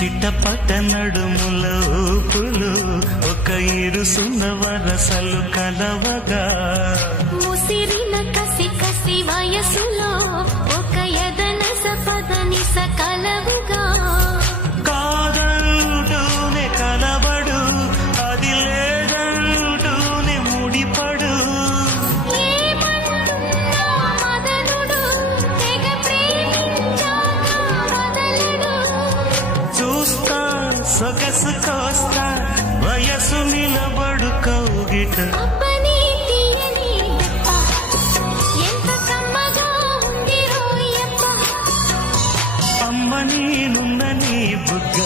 చిట్టపట నడుముల ఊపులు ఒక ఇరుసున్న వరసలు కలవగా ముసిరిన కసి కసి వయసులో ఒక ఎదన సపదని సకలవుగా కాదంటూనే కలబడు అది లేదంటూనే ముడిపడు ఏమంటున్నా మదనుడు తెగ ప్రేమించాక వదలడు చూస్తా సొగసు కోస్తా వయసు నిలబడు కౌగిట అబ్బని తీయని దెబ్బ ఎంత కమ్మగా ఉంది రోయప్ప అమ్మ నేనున్న నీ బుగ్గ